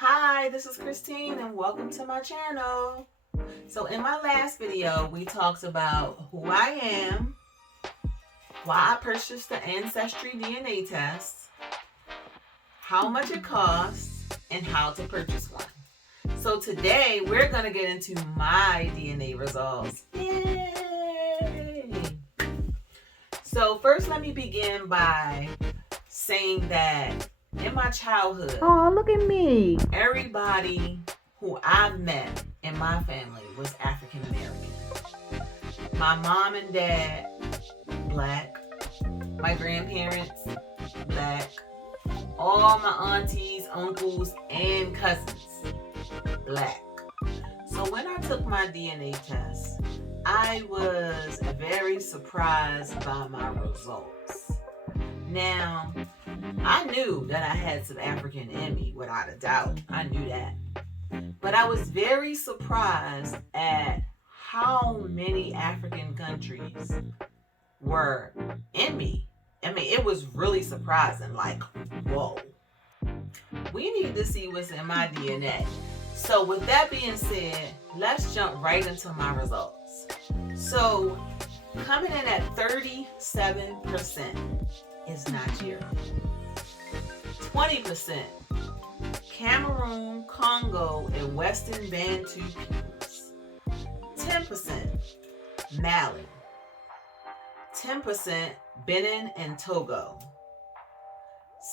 Hi, this is Christine and welcome to my channel. So in my last video, we talked about who I am, why I purchased the Ancestry DNA test, how much it costs, and how to purchase one. So today we're going to get into my DNA results. Yay! So first let me begin by saying that in my childhood, oh, look at me. Everybody who I've met in my family was African American. My mom and dad, Black. My grandparents, Black. All my aunties, uncles, and cousins, Black. So when I took my DNA test, I was very surprised by my results. Now, I knew that I had some African in me, without a doubt. I knew that. But I was very surprised at how many African countries were in me. I mean, it was really surprising. Like, whoa. We need to see what's in my DNA. So with that being said, let's jump right into my results. So coming in at 37% is Nigeria. 20% Cameroon, Congo, and Western Bantu peoples. 10% Mali. 10% Benin and Togo.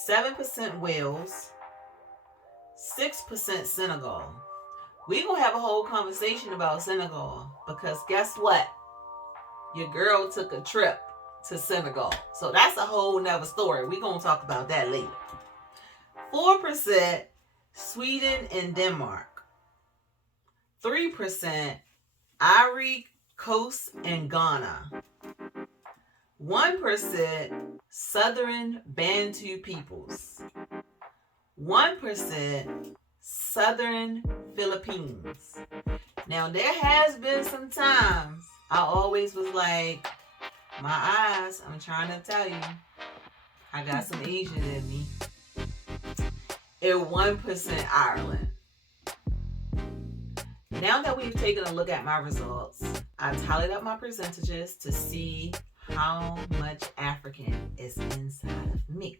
7% Wales. 6% Senegal. We're going to have a whole conversation about Senegal because guess what? Your girl took a trip to Senegal. So that's a whole nother story. We're going to talk about that later. 4% Sweden and Denmark. 3% Ivory Coast and Ghana. 1% Southern Bantu peoples. 1% Southern Philippines. Now there has been some times I always was like, my eyes, I'm trying to tell you, I got some Asian in me. And 1% Ireland. Now that we've taken a look at my results, I've tallied up my percentages to see how much African is inside of me.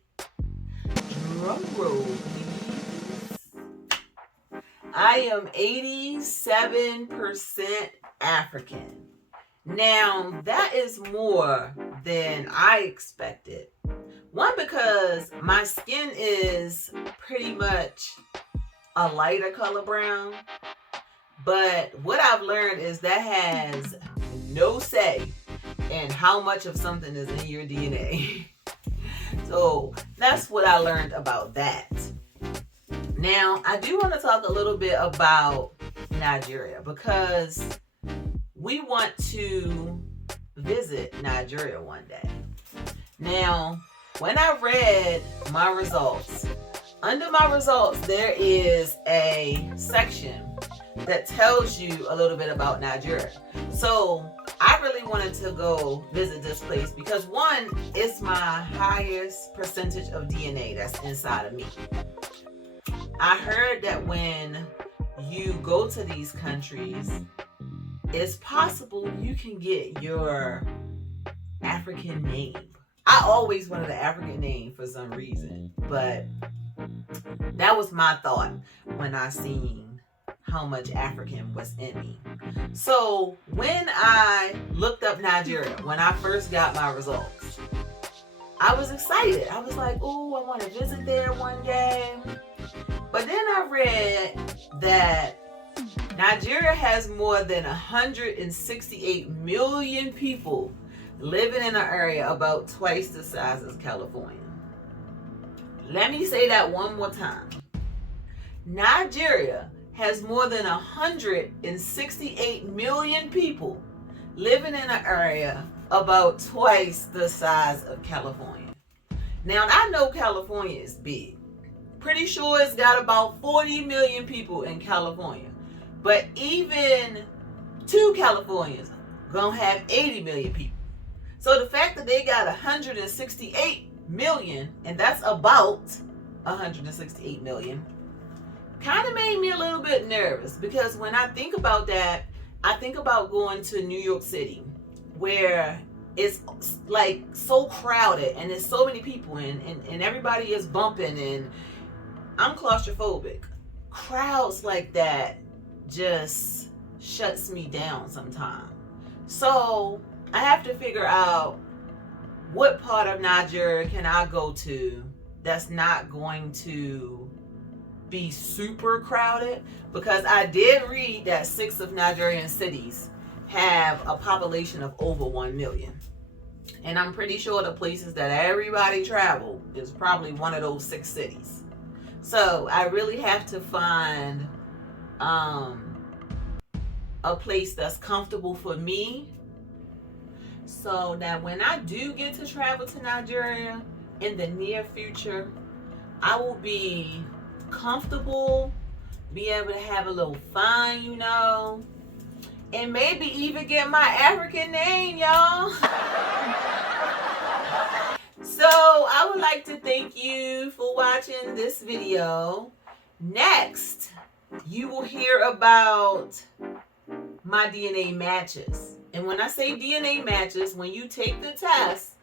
Drum roll, please. I am 87% African. Now, that is more than I expected. One, because my skin is pretty much a lighter color brown. But what I've learned is that has no say in how much of something is in your DNA. So that's what I learned about that. Now, I do want to talk a little bit about Nigeria because we want to visit Nigeria one day. Now, when I read my results, under my results, there is a section that tells you a little bit about Nigeria. So I really wanted to go visit this place because one, it's my highest percentage of DNA that's inside of me. I heard that when you go to these countries, it's possible you can get your African name. I always wanted an African name for some reason, but that was my thought when I seen how much African was in me. So when I looked up Nigeria, when I first got my results, I was excited. I was like, oh, I want to visit there one day. But then I read that Nigeria has more than 168 million people living in an area about twice the size as California. Let me say that one more time. Nigeria has more than 168 million people living in an area about twice the size of California. Now, I know California is big. Pretty sure it's got about 40 million people in California. But even two Californians gonna have 80 million people. So the fact that they got 168 million, and that's about 168 million, kind of made me a little bit nervous, because when I think about that, I think about going to New York City, where it's like so crowded and there's so many people and everybody is bumping, and I'm claustrophobic. Crowds like that just shuts me down sometimes. So I have to figure out what part of Nigeria can I go to that's not going to be super crowded, because I did read that 6 of Nigerian cities have a population of over 1 million. And I'm pretty sure the places that everybody travel is probably one of those 6 cities. So I really have to find a place that's comfortable for me, so that when I do get to travel to Nigeria in the near future, I will be comfortable, be able to have a little fun, you know, and maybe even get my African name, y'all. So I would like to thank you for watching this video. Next, you will hear about my DNA matches. And when I say DNA matches, when you take the test,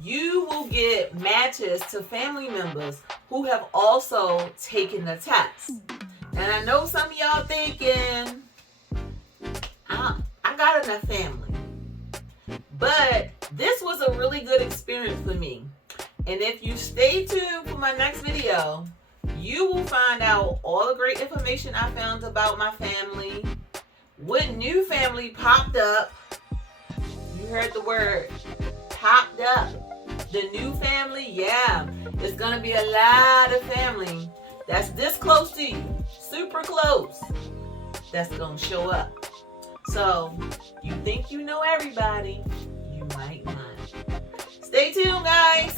you will get matches to family members who have also taken the test. And I know some of y'all thinking, I got enough family. But this was a really good experience for me. And if you stay tuned for my next video, you will find out all the great information I found about my family, what new family popped up. You heard the word popped up. The new family, yeah. There's going to be a lot of family that's this close to you, super close, that's going to show up. So, you think you know everybody, you might not. Stay tuned, guys.